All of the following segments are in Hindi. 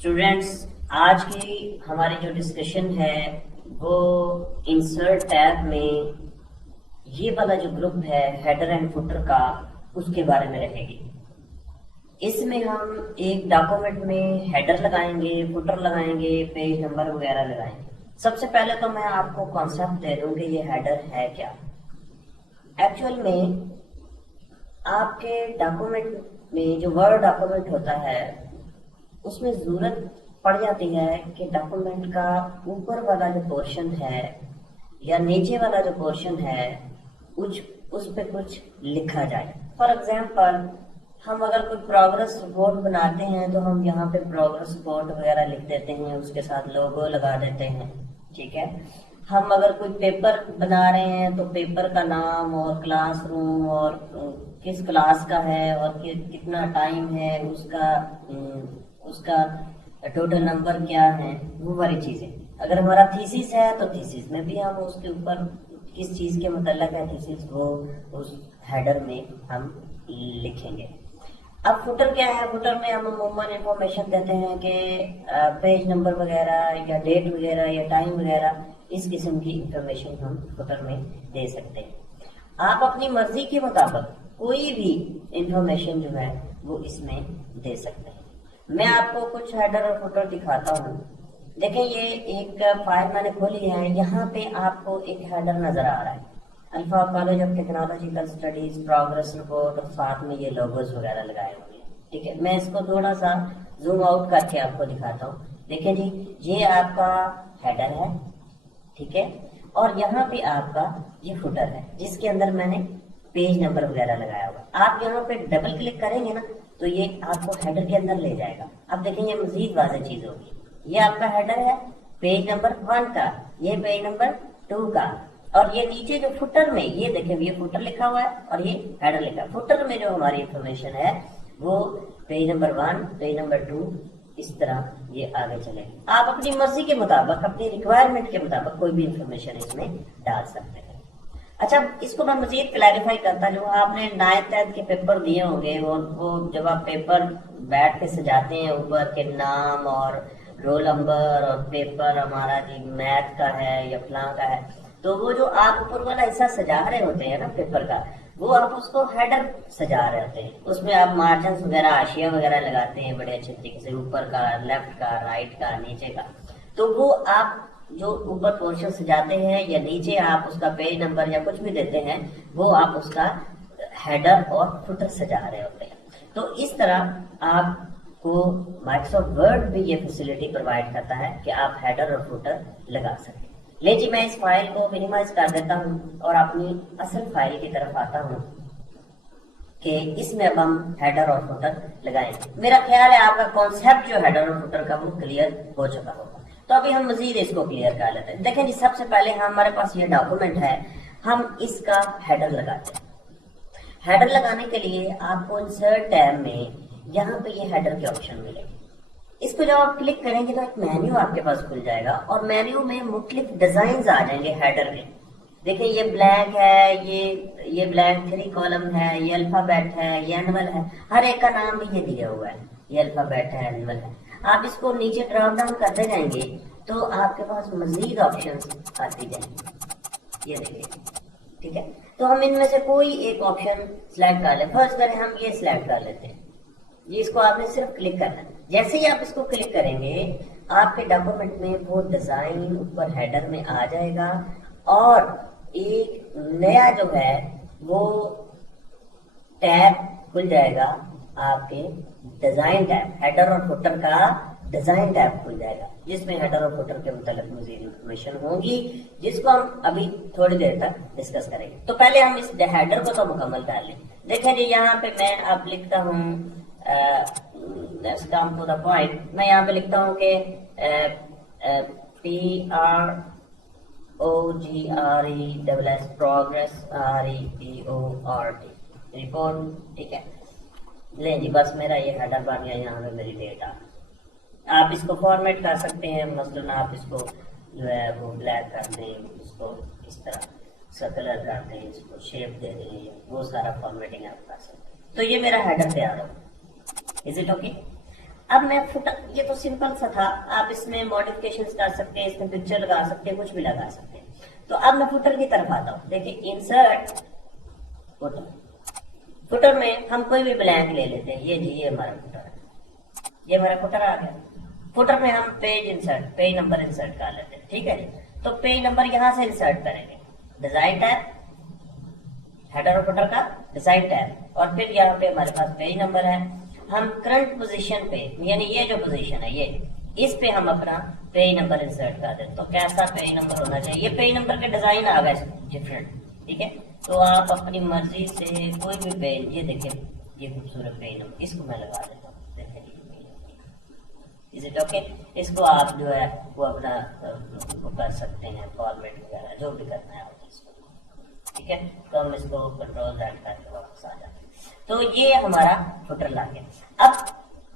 स्टूडेंट्स, आज की हमारी जो डिस्कशन है वो इंसर्ट टैब में ये वाला जो ग्रुप है हेडर एंड फुटर का, उसके बारे में रहेगी। इसमें हम एक डॉक्यूमेंट में हेडर लगाएंगे, फुटर लगाएंगे, पेज नंबर वगैरह लगाएंगे। सबसे पहले तो मैं आपको कॉन्सेप्ट दे दूं कि ये हेडर है क्या। एक्चुअल में आपके डॉक्यूमेंट में जो वर्ड डॉक्यूमेंट होता है उसमें जरूरत पड़ जाती है कि डॉक्यूमेंट का ऊपर वाला जो पोर्शन है या नीचे वाला जो पोर्शन है उस पे कुछ लिखा जाए। फॉर एग्जाम्पल, हम अगर कोई प्रोग्रेस रिपोर्ट बनाते हैं तो हम यहाँ पे प्रोग्रेस रिपोर्ट वगैरह लिख देते हैं, उसके साथ लोगो लगा देते हैं। ठीक है। हम अगर कोई पेपर बना रहे हैं तो पेपर का नाम और क्लासरूम और किस क्लास का है और कितना टाइम है, उसका टोटल नंबर क्या है, वो वाली चीजें। अगर हमारा थीसिस है तो थीसिस में भी हम उसके ऊपर किस चीज के मतलब है थीसिस, वो उस हेडर में हम लिखेंगे। अब फुटर क्या है? फुटर में हम अमूमन इंफॉर्मेशन देते हैं कि पेज नंबर वगैरह या डेट वगैरह या टाइम वगैरह, इस किस्म की इंफॉर्मेशन हम फुटर में दे सकते हैं। आप अपनी मर्जी के मुताबिक कोई भी इंफॉर्मेशन जो है वो इसमें दे सकते हैं। मैं आपको कुछ हेडर और फुटर दिखाता हूँ। देखें, ये एक फाइल मैंने खोली है। यहाँ पे आपको एक हेडर नजर आ रहा है, alpha college of technological studies progress report, और साथ में ये लोगोस वगैरह लगाए हुए हैं। ठीक है, मैं इसको थोड़ा सा जूम आउट करके आपको दिखाता हूँ। देखें जी, ये आपका हेडर है। ठीक है, और यहाँ पे आपका ये फुटर है जिसके अंदर मैंने पेज नंबर वगैरह लगाया हुआ। आप यहाँ पे डबल क्लिक करेंगे ना तो ये आपको हेडर के अंदर ले जाएगा। अब देखेंगे मजीद वाज़ेह चीज होगी। ये आपका हेडर है पेज नंबर 1 का, ये पेज नंबर 2 का, और ये नीचे जो फुटर में ये देखें, ये फुटर लिखा हुआ है और ये हेडर लिखा है। फुटर में जो हमारी इंफॉर्मेशन है वो पेज नंबर 1, पेज नंबर 2, इस तरह ये आगे चलेगी। आप अपनी मर्जी के मुताबिक, अपनी रिक्वायरमेंट के मुताबिक कोई भी इंफॉर्मेशन इसमें डाल सकते हैं। अच्छा, इसको मैं मजीद क्लैरिफाई करता हूँ। आपने 9th 10th के पेपर दिए होंगे, वो जब आप पेपर बैठ के सजाते हैं, ऊपर के नाम और रोल नंबर और पेपर हमारा जी मैथ का है या फलां का है, तो वो जो आप ऊपर वाला हिस्सा सजा रहे होते हैं ना पेपर का, वो आप उसको हेडर सजा रहे होते हैं। उसमें आप मार्जिन वगैरह, आशिया वगैरह लगाते हैं बड़े अच्छे तरीके से, ऊपर का, लेफ्ट का, राइट का, नीचे का। तो वो आप जो ऊपर पोर्शन सजाते हैं या नीचे आप उसका पेज नंबर या कुछ भी देते हैं, वो आप उसका हेडर और फुटर सजा रहे होते हैं। तो इस तरह आपको माइक्रोसॉफ्ट वर्ड भी ये फैसिलिटी प्रोवाइड करता है कि आप हेडर और फुटर लगा सकें। ले जी, मैं इस फाइल को मिनिमाइज कर देता हूँ और अपनी असल फाइल की तरफ आता हूँ कि इसमें अब हम हेडर और फुटर लगाएंगे। मेरा ख्याल है आपका कॉन्सेप्ट जो हेडर और फुटर का वो क्लियर हो चुका होगा। तो अभी हम मजीद इसको क्लियर कर लेते हैं। देखें जी, सबसे पहले हमारे पास ये डॉक्यूमेंट है, हम इसका हेडर लगाते हैं। हेडर लगाने के लिए आपको इंसर्ट टैब में यहाँ पे ये हेडर के ऑप्शन मिलेंगे। इसको जब आप क्लिक करेंगे तो एक मेन्यू आपके पास खुल जाएगा और मेन्यू में मुख्तलिफ डिजाइन आ जाएंगे हेडर के। देखिए, ये ब्लैंक है, ये ब्लैंक 3 कॉलम है, ये अल्फाबेट है, ये एनिमल है, हर एक का नाम भी ये दिया हुआ है। ये अल्फाबेट है, एनिमल है। आप इसको नीचे ड्रॉप डाउन करते जाएंगे तो आपके पास मजीद ऑप्शंस आती जाएंगे। ये देखिए, ठीक है। तो हम इनमें से कोई एक ऑप्शन सिलेक्ट कर ले। फर्स्ट करें, हम ये सिलेक्ट कर लेते हैं। ये इसको आपने सिर्फ क्लिक करना है। जैसे ही आप इसको क्लिक करेंगे आपके डॉक्यूमेंट में वो डिजाइन ऊपर हेडर में आ जाएगा और एक नया जो है वो टैब खुल जाएगा, आपके डिजाइन टैब, हेडर और फुटर का डिजाइन टैब खुल जाएगा, जिसमें हेडर और फुटर के मुताबिक मजीद इंफॉर्मेशन होगी, जिसको हम अभी थोड़ी देर तक डिस्कस करेंगे। तो पहले हम इस हेडर को तो मुकम्मल कर लें। देखें जी, यहाँ पे मैं अब लिखता हूँ let's come to the point. मैं यहाँ पे लिखता हूँ कि PROGRESS प्रोग्रेस REPORT रिपोर्ट। ठीक है, ले जी, बस मेरा ये हेडर बन गया। यहाँ पे मेरी डेट आप इसको फॉर्मेट कर सकते हैं। मसलन आप इसको जो है वो ब्लैक कर दें, इसको इस तरह इसका कलर कर दें, इसको शेप दे दें, वो सारा फॉर्मेटिंग आप कर सकते हैं। तो ये मेरा हेडर तैयार हो। Is it okay? अब मैं फुटर, ये तो सिंपल सा था, आप इसमें मॉडिफिकेशंस कर सकते हैं, इसमें पिक्चर लगा सकते हैं, कुछ भी लगा सकते हैं। तो अब मैं फुटर की तरफ आता हूँ। देखिए इंसर्ट फुटर, फुटर में हम कोई भी ब्लैंक ले लेते हैं। ये हमारा फुटर है, ये हमारा फुटर आ गया। फुटर में हम page insert, page number insert कर लेते हैं, ठीक है जी। तो पेज नंबर यहां से इंसर्ट करेंगे, डिजाइन टैब, हेडर और फुटर का डिजाइन टैब, और फिर यहाँ पे हमारे पास पेज नंबर है। हम करंट पोजीशन पे, यानी ये जो पोजीशन है ये, इस पे हम अपना पेज नंबर इंसर्ट कर दें। तो कैसा पेज नंबर होना चाहिए, ये पेज नंबर के डिजाइन आ गए डिफरेंट, ठीक है। तो आप अपनी मर्जी से कोई भी पेज, ये देखिए ये खूबसूरत पेज नंबर, इसको मैं लगा देता हूँ, इज ओके। इसको आप जो है वो अपना वो कर सकते हैं, फॉर्मेट वगैरह जो भी करना है आप इसको, ठीक है। तो हम इसको कंट्रोल दैट करके वापस आ जाते हैं। तो ये हमारा फुटर ला गया। अब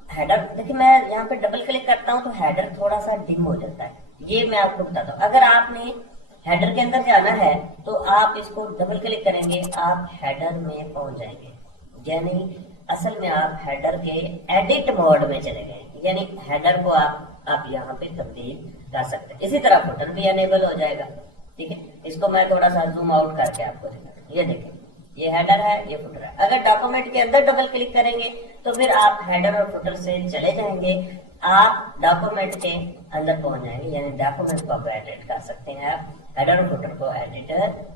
हेडर, देखिए मैं यहाँ पे डबल क्लिक करता हूँ तो हेडर थोड़ा सा डिम हो जाता है, ये मैं आपको बताता हूँ। अगर आपने हेडर के अंदर जाना है तो आप इसको डबल क्लिक करेंगे, आप हेडर में पहुंच जाएंगे, यानी असल में आप हेडर के एडिट मोड में चले गए, यानी हेडर को आप यहाँ पे तब्दील कर सकते हैं। इसी तरह फुटर भी अनेबल हो जाएगा, ठीक है। इसको मैं थोड़ा सा जूम आउट करके आपको दिखाता, ये देखिए ये हेडर है, ये फुटर है। अगर डॉक्यूमेंट के अंदर डबल क्लिक करेंगे तो फिर आप हेडर और फुटर से चले जाएंगे, आप डॉक्यूमेंट के अंदर पहुंच जाएंगे, यानी डॉक्यूमेंट को आप एडिट कर सकते हैं। आप हेडर और फुटर को एडिट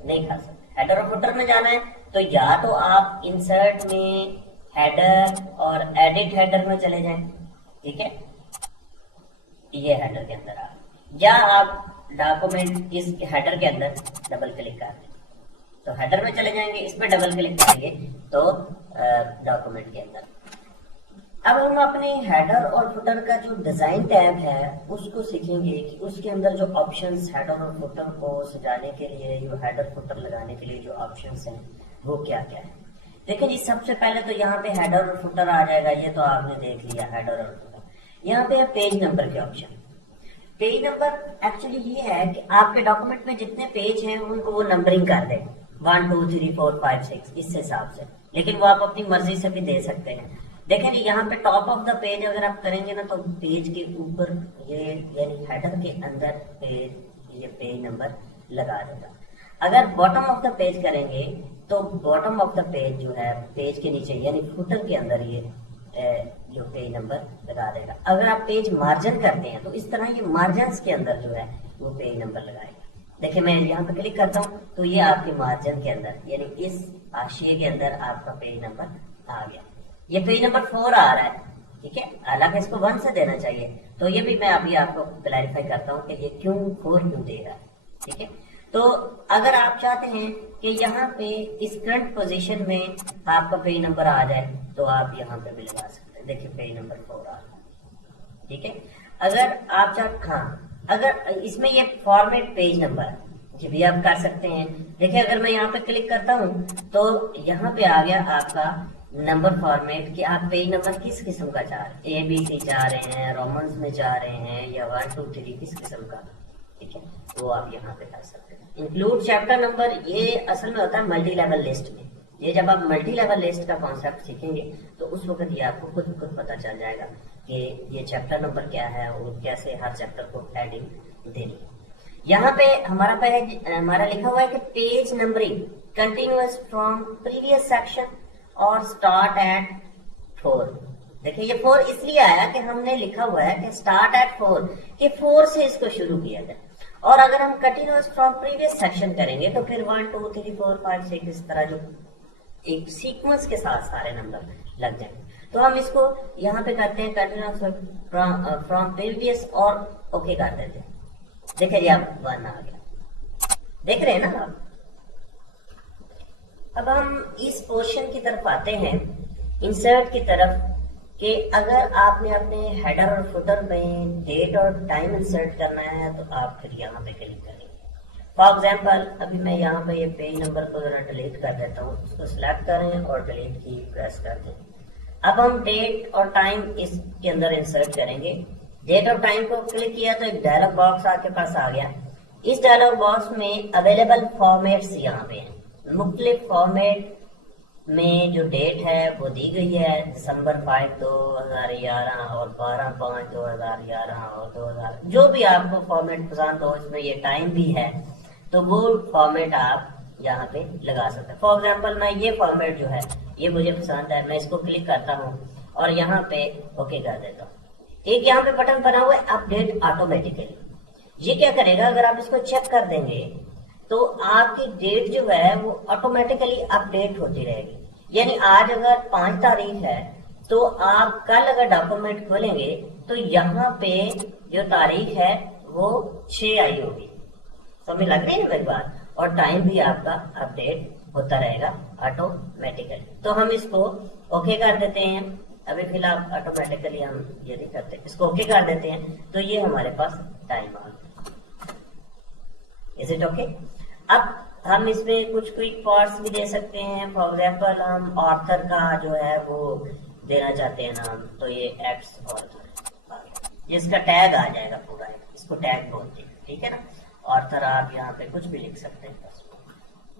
नहीं कर सकते। हेडर और फुटर में जाना है तो या तो आप इंसर्ट में हेडर और एडिट हेडर में चले जाएं, ठीक है, ये हेडर के अंदर आप, या आप डॉक्यूमेंट इस हेडर के अंदर डबल क्लिक कर दें तो हेडर में चले जाएंगे, इस पर डबल क्लिक करेंगे तो डॉक्यूमेंट के अंदर। अब हम अपने हेडर और फुटर का जो डिजाइन टैब है उसको सीखेंगे कि उसके अंदर जो ऑप्शंस हेडर और फुटर को सजाने के लिए, जो हेडर फुटर लगाने के लिए जो ऑप्शंस हैं वो क्या क्या है। देखिए जी, सबसे पहले तो यहाँ पे हेडर और फुटर आ जाएगा, ये तो आपने देख लिया हेडर और फुटर। यहाँ पे है पेज नंबर के ऑप्शन। पेज नंबर एक्चुअली ये है कि आपके डॉक्यूमेंट में जितने पेज हैं उनको वो नंबरिंग कर दे, 1 2 3 4 5 6 इस हिसाब से, लेकिन वो आप अपनी मर्जी से भी दे सकते हैं। देखें यहाँ पे टॉप ऑफ द पेज अगर आप करेंगे ना तो पेज के ऊपर ये, यानी हेडर के अंदर पेज, ये पेज नंबर लगा देगा। अगर बॉटम ऑफ द पेज करेंगे तो बॉटम ऑफ द पेज जो है पेज के नीचे, यानी फुटर के अंदर ये जो पेज नंबर लगा देगा। अगर आप पेज मार्जिन करते हैं तो इस तरह ये मार्जिन के अंदर जो है वो पेज नंबर लगाएगा। देखिए मैं यहाँ पे क्लिक करता हूँ तो ये आपके मार्जिन के अंदर, यानी इस हाशिए के अंदर आपका पेज नंबर आ गया। ये पेज नंबर 4 आ रहा है, ठीक है, हालांकि इसको 1 से देना चाहिए। तो ये भी मैं अभी आपको क्लैरिफाई करता हूँ कि ये क्यों 4 क्यों दे रहा है, ठीक है। तो अगर आप चाहते हैं कि यहाँ पे इस करंट पोजीशन में आपका पेज नंबर आ जाए तो आप यहाँ पे भी लगा सकते हैं। देखिए पेज नंबर 4 आ रहा है, ठीक है। अगर आप अगर इसमें ये फॉर्मेट पेज नंबर ये भी आप कर सकते हैं। देखिए अगर मैं यहाँ पे क्लिक करता हूँ तो यहाँ पे आ गया आपका नंबर फॉर्मेट कि आप पेज नंबर किस किस्म का चाह रहे हैं, ABC चाह रहे हैं, रोमन्स में चाह रहे हैं, या 1 2 3 किस किस्म का, ठीक है, वो आप यहाँ पे कर सकते हैं। इंक्लूड चैप्टर नंबर, ये असल में होता है मल्टी लेवल लिस्ट में। ये जब आप मल्टी लेवल लिस्ट का कॉन्सेप्ट सीखेंगे तो उस वक्त ये आपको खुद पता चल जाएगा कि ये चैप्टर नंबर क्या है और कैसे हर चैप्टर को हेडिंग देनी है। यहाँ पे हमारा लिखा हुआ है कि page numbering continuous from previous section और स्टार्ट एट 4। देखिए ये 4 इसलिए आया कि हमने लिखा हुआ है कि स्टार्ट एट 4, कि 4 से इसको शुरू किया जाए। और अगर हम कंटिन्यूअस फ्रॉम प्रीवियस सेक्शन करेंगे तो फिर 1 2 3 4 5 6 इस तरह जो एक सीक्वेंस के साथ सारे नंबर लग जाएंगे। तो हम इसको यहाँ पे करते हैं कंटिन्यूअस फ्रॉम प्रीवियस और ओके कर देते हैं। देखिए अब 1 आ गया, देख रहे हैं ना आप। अब हम इस पोर्शन की तरफ आते हैं, इंसर्ट की तरफ, कि अगर आपने अपने हेडर और फुटर में डेट और टाइम इंसर्ट करना है तो आप फिर यहाँ पे क्लिक करेंगे। फॉर एग्जाम्पल अभी मैं यहाँ पे ये पेज नंबर को जरा डिलीट कर देता हूँ, उसको सिलेक्ट करें और डिलीट की प्रेस कर दें। अब हम डेट और टाइम इसके अंदर इंसर्ट करेंगे। डेट और टाइम को क्लिक किया तो एक डायलॉग बॉक्स आपके पास आ गया। इस डायलॉग बॉक्स में अवेलेबल फॉर्मेट्स यहाँ पे हैं, मुख्तलिफ फॉर्मेट में जो डेट है वो दी गई है दिसंबर 5 2011 और 12/5/2011 और 2000, जो भी आपको फॉर्मेट पसंद हो, इसमें ये टाइम भी है, तो वो फॉर्मेट आप यहाँ पे लगा सकते हैं। फॉर एग्जाम्पल मैं ये फॉर्मेट जो है ये मुझे पसंद है, मैं इसको क्लिक करता हूँ और यहाँ पे ओके कर देता हूँ। एक यहाँ पे बटन बना हुआ है अपडेट ऑटोमेटिकली। ये क्या करेगा, अगर आप इसको चेक कर देंगे तो आपकी डेट जो है वो ऑटोमेटिकली अपडेट होती रहेगी। यानी आज अगर 5 तारीख है तो आप कल अगर डॉक्यूमेंट खोलेंगे तो यहाँ पे जो तारीख है वो 6 आई होगी। समझ लग रही है ना मेरी बात? और टाइम भी आपका अपडेट होता रहेगा ऑटोमेटिकली। तो हम इसको ओके कर देते हैं। अभी फिलहाल ऑटोमेटिकली हम ये नहीं करते, इसको ओके कर देते हैं तो ये हमारे पास टाइम आ गया। Is it okay? अब हम इसमें कुछ क्विक पार्ट्स भी दे सकते हैं। फॉर एग्जाम्पल हम ऑथर का जो है वो देना चाहते हैं नाम, तो ये एक्स ऑथर आ गया, जिसका टैग आ जाएगा पूरा, इसको टैग बोलते हैं, ठीक है ना। ऑथर आप यहाँ पे कुछ भी लिख सकते हैं,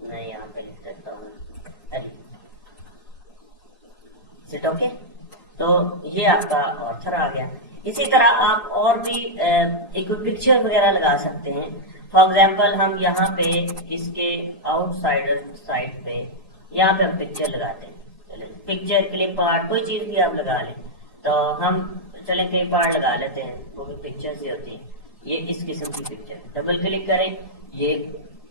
मैं यहाँ पे लिख सकता हूँ इट ओके। तो ये आपका ऑथर आ गया। इसी तरह आप और भी एक पिक्चर वगैरह लगा सकते हैं। फॉर एग्जाम्पल हम यहाँ पे इसके आउटसाइडर साइड पे यहाँ पे हम पिक्चर लगाते हैं, पिक्चर क्लिप आर्ट, कोई चीज भी आप लगा लें। तो हम चले क्लिप आर्ट लगा लेते हैं, वो भी पिक्चर्स ही होती हैं। ये इस किस्म की पिक्चर, डबल क्लिक करें, ये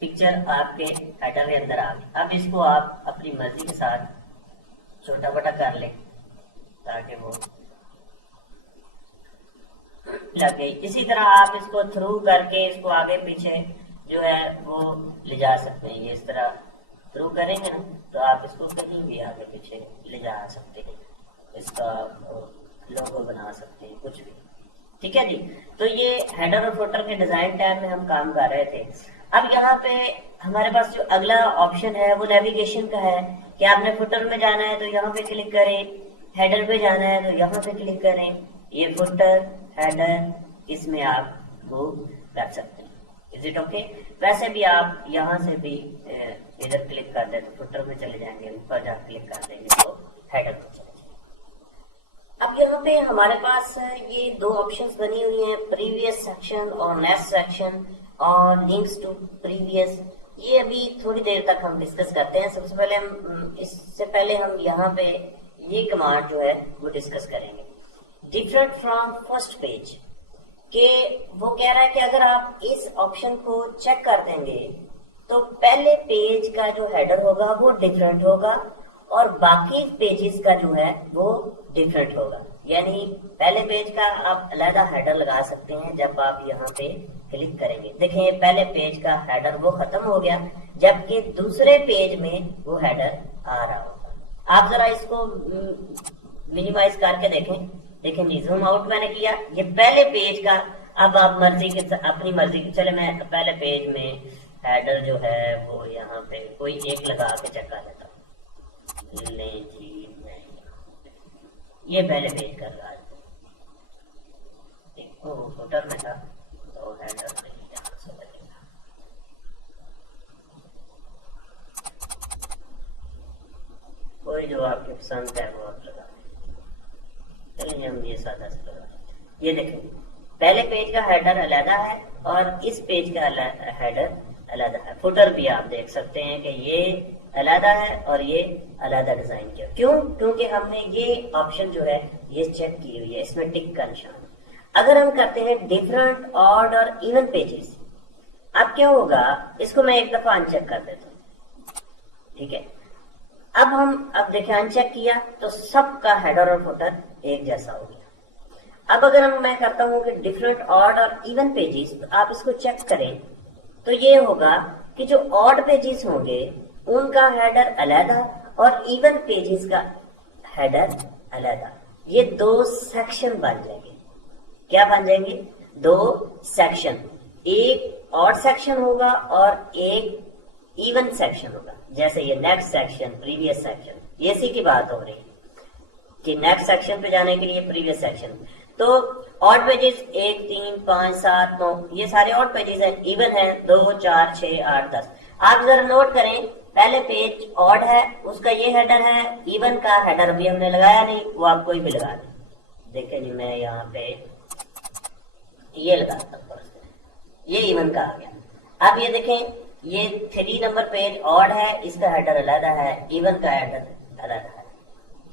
पिक्चर आपके हेडर के अंदर आ गई। अब इसको आप अपनी मर्जी के साथ छोटा बड़ा कर लें ताकि वो लग गई। इसी तरह आप इसको थ्रू करके इसको आगे पीछे जो है वो ले जा सकते हैं। ये इस तरह थ्रू करेंगे ना तो आप इसको कहीं भी आगे पीछे ले जा सकते हैं, इसका लोगो बना सकते हैं, कुछ भी, ठीक है जी। तो ये हेडर और फुटर के डिजाइन टैब में हम काम कर रहे थे। अब यहाँ पे हमारे पास जो अगला ऑप्शन है वो नेविगेशन का है कि आपने फुटर में जाना है तो यहाँ पे क्लिक करें, हेडर पे जाना है तो यहाँ पे क्लिक करें। ये फुटर हेडर इसमें आप मूव कर सकते हैं। Is it okay? वैसे भी आप यहाँ से भी इधर क्लिक कर दे तो फुटर में चले जाएंगे, ऊपर जहाँ क्लिक कर देंगे तो हेडर में चले जाएंगे। अब यहाँ पे हमारे पास ये दो ऑप्शंस बनी हुई हैं, प्रीवियस सेक्शन और नेक्स्ट सेक्शन और लिंक्स टू प्रीवियस। ये अभी थोड़ी देर तक हम डिस्कस करते हैं। सबसे पहले इससे पहले हम यहाँ पे ये कमांड जो है वो डिस्कस करेंगे, डिफरेंट फ्रॉम फर्स्ट पेज के। वो कह रहा है कि अगर आप इस ऑप्शन को चेक कर देंगे तो पहले पेज का जो हेडर होगा वो डिफरेंट होगा और बाकी पेजेस का जो है वो डिफरेंट होगा। यानी पहले पेज का आप अलग हेडर लगा सकते हैं जब आप यहाँ पे क्लिक करेंगे। देखें पहले पेज का हेडर वो खत्म हो गया, जबकि दूसरे पेज में वो हेडर आ रहा होगा। आप जरा इसको मिनिमाइज करके देखें, देखें जूम आउट मैंने किया, ये पहले पेज का। अब आप मर्जी के अपनी मर्जी की, चले मैं पहले पेज में हेडर जो है वो यहाँ पे कोई एक लगा के चेक कर लेता हूँ। ले जी मैं ये पहले पेज कर रहा है, फुटर में था तो हेडर में यहाँ से लगेगा। कोई जो आपकी पसंद है वो आप लगा। चलिए हम ये सादा से लगा। ये देखें पहले पेज का हेडर अलग है और इस पेज का हेडर अलग है। फुटर भी आप देख सकते हैं कि ये अलग है और ये अलग डिजाइन किया। क्यों? क्योंकि हमने ये ऑप्शन जो है ये चेक की हुई है, इसमें टिक का निशान। अगर हम करते हैं डिफरेंट ऑड और इवन पेजेस, अब क्या होगा, इसको मैं एक दफा अनचेक कर देता हूँ, ठीक है। अब देखिए अनचेक किया तो सबका हेडर और फुटर एक जैसा हो गया। अब अगर मैं करता हूं कि डिफरेंट ऑड और इवन पेजेस, तो आप इसको चेक करें तो ये होगा कि जो ऑड पेजेस होंगे उनका हेडर अलग और इवन पेजेस का हेडर अलग। ये दो सेक्शन बन जाएंगे। क्या बन जाएंगे? दो सेक्शन, एक ऑड सेक्शन होगा और एक इवन सेक्शन होगा। जैसे ये नेक्स्ट सेक्शन, प्रीवियस सेक्शन, ये इसी की बात हो रही है कि नेक्स्ट सेक्शन पे जाने के लिए प्रीवियस सेक्शन। तो ऑड पेजेस 1 3 5 7 9 ये सारे ऑड पेजेस हैं, इवन है 2 4 6 8 10। आप जरा नोट करें पहले पेज ऑड है, उसका ये हेडर है, इवन का हेडर अभी हमने लगाया नहीं, वो आप कोई भी लगा दें। देखें जी, मैं यहाँ पे ये लगाता हूँ, ये इवन का आ गया। अब ये देखें, ये 3 नंबर पेज ऑड है, इसका हेडर अलग है, इवन का हेडर अलग है।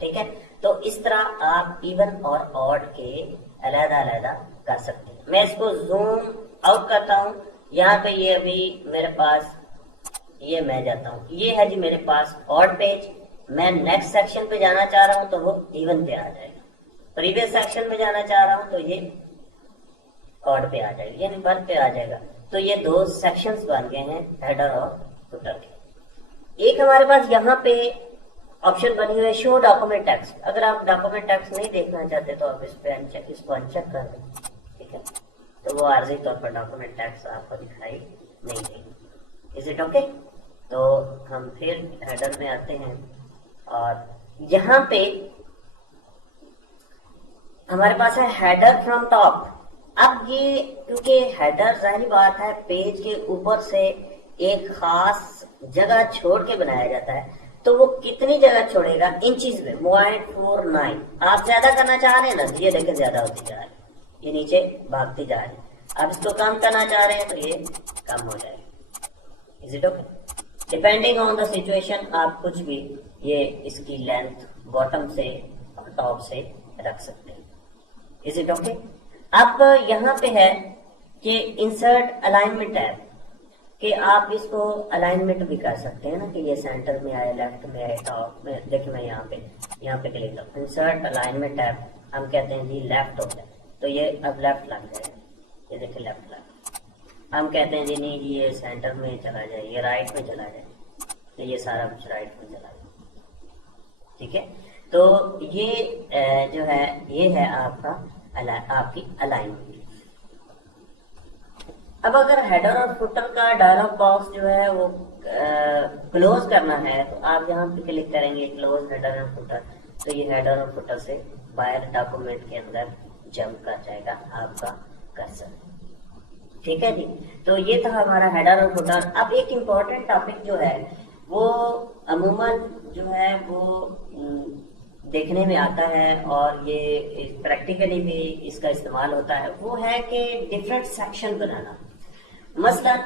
ठीक है, तो इस तरह आप इवन और ऑड के अलग-अलग कर सकते हैं। मैं इसको जूम आउट करता हूँ, यहाँ पे ये अभी मेरे पास, ये मैं जाता हूँ, ये है जी मेरे पास ऑड पेज। मैं नेक्स्ट सेक्शन पे जाना चाह रहा हूँ तो वो इवन पे आ जाएगा, प्रीवियस सेक्शन में जाना चाह रहा हूँ तो ये ऑड पे आ जाएगा, यानी 1 पे आ जाएगा। तो ये 2 सेक्शंस बन गए हैं हेडर और फुटर के। एक हमारे पास यहाँ पे ऑप्शन बनी हुई है शो डॉक्यूमेंट टेक्स्ट। अगर आप डॉक्यूमेंट टेक्स्ट नहीं देखना चाहते तो आप इस पे अनचेक, इसको अनचेक कर दें। ठीक है, तो वो आर्जी तौर पर डॉक्यूमेंट टेक्स्ट आपको दिखाई नहीं देगी। Is it okay? तो हम फिर हेडर में आते हैं और यहाँ पे हमारे पास है हेडर फ्रॉम टॉप। अब ये क्योंकि हेडर जाहिर बात है पेज के ऊपर से एक खास जगह छोड़ के बनाया जाता है, तो वो कितनी जगह छोड़ेगा इंचीज में 0.49। आप ज्यादा करना चाह रहे हैं ना, ये देखें ज्यादा होती जा रही है, ये नीचे भागती जा रही है। आप इसको कम करना चाह रहे हैं तो ये कम हो जाएगा। Is it okay? Depending on the situation आप कुछ भी ये इसकी लेंथ बॉटम से और टॉप से रख सकते हैं। Is it okay? अब यहाँ पे है कि इंसर्ट अलाइनमेंट टैब, कि आप इसको अलाइनमेंट भी कर सकते हैं ना, कि ये सेंटर में आए, लेफ्ट में आए, टॉप में। देखिए मैं यहाँ पे क्लिक करता हूँ, इंसर्ट अलाइनमेंट टैब, हम कहते हैं जी लेफ्ट हो गया, तो ये अब लेफ्ट लग जाएगा। ये देखिए लेफ्ट लग। हम कहते हैं जी नहीं, ये सेंटर में चला जाए, ये राइट में चला जाए, तो ये सारा कुछ राइट में चला जाए। ठीक है, तो ये जो है ये है आपकी अलाइनमेंट। अब अगर हेडर और फुटर का डायलॉग बॉक्स जो है वो क्लोज करना है तो आप यहाँ पे क्लिक करेंगे क्लोज हेडर एंड फुटर, तो ये हेडर और फुटर से बाहर डॉक्यूमेंट के अंदर जंप कर जाएगा आपका कर्सर। ठीक है जी, तो ये था हमारा हेडर और फुटर। अब एक इम्पोर्टेंट टॉपिक जो है वो अमूमन जो है वो देखने में आता है और ये प्रैक्टिकली भी इसका इस्तेमाल होता है, वो है कि डिफरेंट सेक्शन बनाना। मसलन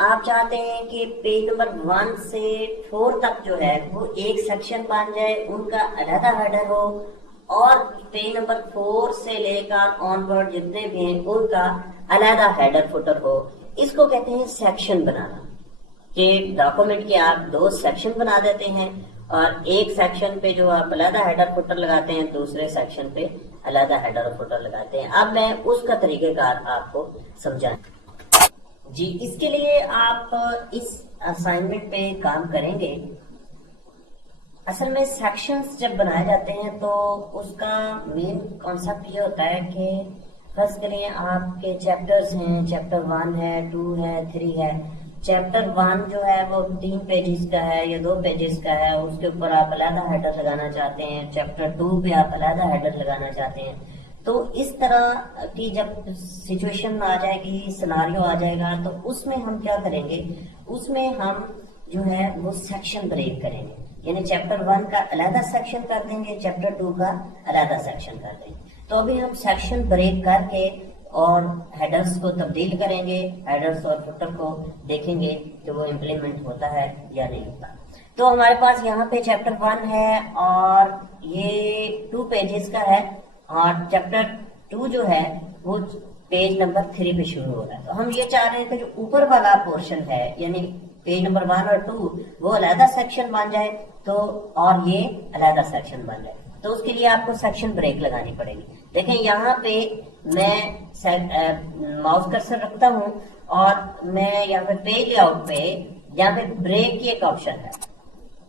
आप चाहते हैं कि पेज नंबर 1 से 4 तक जो है वो एक सेक्शन बन जाए, उनका अलग हेडर हो, और पेज नंबर 4 से लेकर ऑनवर्ड जितने भी हैं उनका अलग हेडर फुटर हो। इसको कहते हैं सेक्शन बनाना, कि डॉक्यूमेंट के आप 2 सेक्शन बना देते हैं और एक सेक्शन पे जो आप अलग हेडर फुटर लगाते हैं, दूसरे सेक्शन पे अलग हेडर फुटर लगाते हैं। अब मैं उसका तरीकेकार आपको समझाऊं जी। इसके लिए आप इस असाइनमेंट पे काम करेंगे। असल में सेक्शंस जब बनाए जाते हैं तो उसका मेन कॉन्सेप्ट ये होता है कि फर्स्ट के लिए आपके चैप्टर्स हैं, चैप्टर 1 है, 2 है, 3 है। चैप्टर 1 जो है वो 3 पेजेस का है या 2 पेजेस का है, उसके ऊपर आप अलग हेडर लगाना चाहते हैं। चैप्टर 2 पे आप अलग हेडर लगाना चाहते हैं। तो इस तरह की जब सिचुएशन आ जाएगी, सिनारियो आ जाएगा, तो उसमें हम क्या करेंगे, उसमें हम जो है वो सेक्शन ब्रेक करेंगे, यानी चैप्टर 1 का अलग सेक्शन कर देंगे, चैप्टर 2 का अलग सेक्शन कर देंगे। तो अभी हम सेक्शन ब्रेक करके और हेडर्स को तब्दील करेंगे, हेडर्स और फुटर को देखेंगे कि वो इम्प्लीमेंट होता है या नहीं होता। तो हमारे पास यहाँ पे चैप्टर 1 है और ये 2 पेजेस का है, और चैप्टर 2 जो है वो पेज नंबर 3 पे शुरू हो रहा है। तो हम ये चाह रहे हैं कि जो ऊपर वाला पोर्शन है, यानी पेज नंबर 1 और 2, वो अलग सेक्शन बन जाए, तो और ये अलग सेक्शन बन जाए। तो उसके लिए आपको सेक्शन ब्रेक लगानी पड़ेगी। देखें यहाँ पे मैं माउस कर्सर रखता हूँ और मैं यहाँ पे पेज लेआउट पे यहाँ पे ब्रेक की एक ऑप्शन है,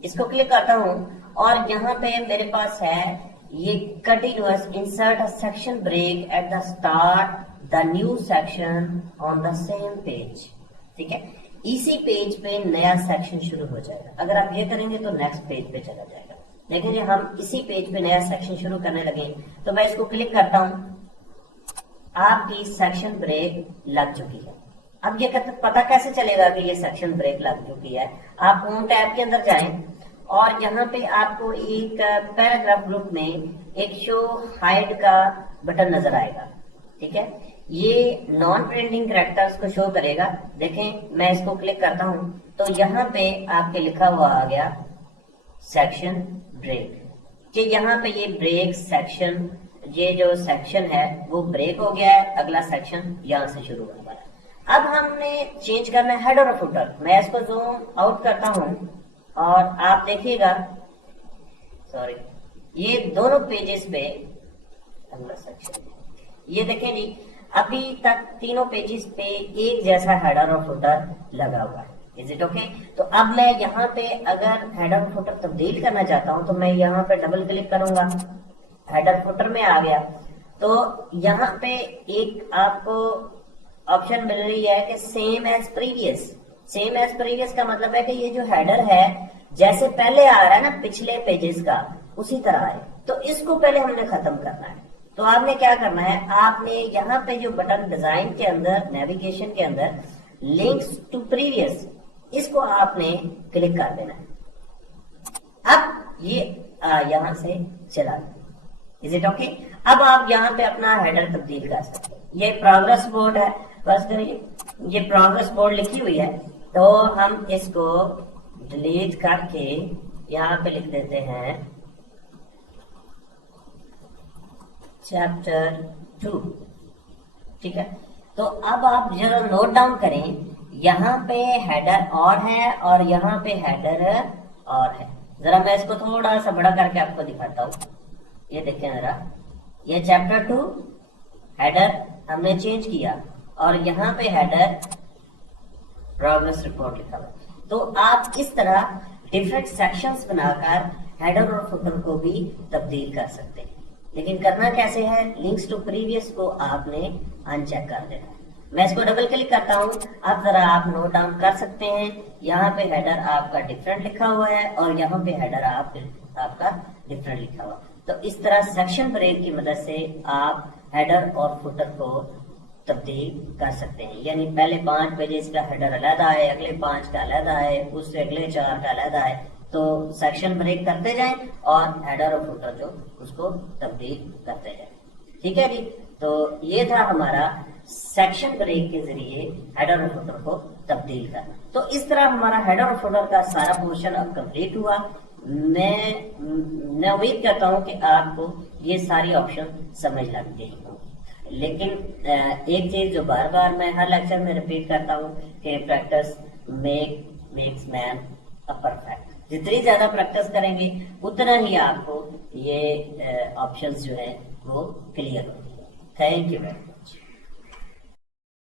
इसको क्लिक करता हूँ और यहाँ पे मेरे पास है ये continuous insert a section break at the start the new section on the same page. ठीक है, इसी पेज पे नया सेक्शन शुरू हो जाएगा। अगर आप ये करेंगे तो नेक्स्ट पेज पे चला जाएगा। लेकिन जब हम इसी पेज पे नया सेक्शन शुरू करने लगे तो मैं इसको क्लिक करता हूं, आपकी सेक्शन ब्रेक लग चुकी है। अब ये पता कैसे चलेगा कि ये सेक्शन ब्रेक लग चुकी है? आप होम टैब के अंदर जाएं और यहाँ पे आपको एक पैराग्राफ ग्रुप में एक शो हाइड का बटन नजर आएगा, ठीक है। ये नॉन प्रिंटिंग कैरेक्टर्स को शो करेगा। देखें, मैं इसको क्लिक करता हूं तो यहाँ पे आपके लिखा हुआ आ गया सेक्शन ब्रेक, कि यहाँ पे ये ब्रेक सेक्शन, ये जो सेक्शन है वो ब्रेक हो गया है, अगला सेक्शन यहाँ से शुरू होने वाला है। अब हमने चेंज करना है हेडर और फुटर। मैं इसको जूम आउट करता हूँ और आप देखिएगा, सॉरी, ये दोनों पेजेस पे अगला सेक्शन, ये देखें जी, अभी तक तीनों पेजेस पे एक जैसा हेडर और फुटर लगा हुआ है। Is it okay? तो अब मैं यहाँ पे अगर हेडर और फुटर तब्दील करना चाहता हूं तो मैं यहाँ पे डबल क्लिक करूंगा, हेडर फुटर में आ गया। तो यहाँ पे एक आपको ऑप्शन मिल रही है कि same as previous. Same as previous का मतलब है कि ये जो हेडर है जैसे पहले आ रहा है ना पिछले पेजेस का, उसी तरह है। तो इसको पहले हमने खत्म करना है। तो आपने क्या करना है, आपने यहाँ पे जो बटन डिजाइन के अंदर, नेविगेशन के अंदर लिंक्स टू प्रीवियस, इसको आपने क्लिक कर देना है। अब ये यहाँ से चला गया। Is it okay? अब आप यहाँ पे अपना हेडर तब्दील कर सकते हैं। ये प्रोग्रेस बोर्ड है, बस ये प्रोग्रेस बोर्ड लिखी हुई है, तो हम इसको डिलीट करके यहाँ पे लिख देते हैं चैप्टर 2, ठीक है। तो अब आप जरा नोट डाउन करें, यहाँ पे हेडर और है और यहाँ पे हेडर और है। जरा मैं इसको थोड़ा सा बड़ा करके आपको दिखाता हूँ। ये देखें जरा, ये चैप्टर 2 हेडर हमने चेंज किया और यहाँ पे हेडर प्रोग्रेस रिपोर्ट लिखा हुआ। तो आप इस तरह डिफरेंट सेक्शंस बनाकर हेडर और फुटर को भी तब्दील कर सकते हैं। लेकिन करना कैसे है, लिंक्स टू प्रीवियस को आपने अनचेक कर देना है। मैं इसको डबल क्लिक करता हूँ, अब जरा आप नोट डाउन कर सकते हैं। यहाँ पे हेडर आपका डिफरेंट लिखा हुआ है और यहाँ पे हेडर आपका डिफरेंट लिखा हुआ। तो इस तरह सेक्शन ब्रेक की मदद से आप हेडर और फुटर को तब्दील कर सकते हैं। यानी पहले 5 पेजेस का हेडर अलग है, अगले 5 का अलग है, उससे अगले 4 का अलग है। तो सेक्शन ब्रेक करते जाएं और हेडर और फुटर जो उसको तब्दील करते जाएं। ठीक है जी। तो ये था हमारा सेक्शन ब्रेक के जरिए हेडर और फुटर को तब्दील करना। तो इस तरह हमारा हेडर और फुटर का सारा पोर्शन अब कंप्लीट हुआ। मैं उम्मीद करता हूं कि आपको ये सारी ऑप्शन समझ लग गई होंगी। लेकिन एक चीज जो बार बार मैं हर लेक्चर में रिपीट करता हूँ कि practice makes man a perfect. जितनी ज्यादा प्रैक्टिस करेंगे उतना ही आपको ये ऑप्शंस जो है वो क्लियर होंगे। Thank you.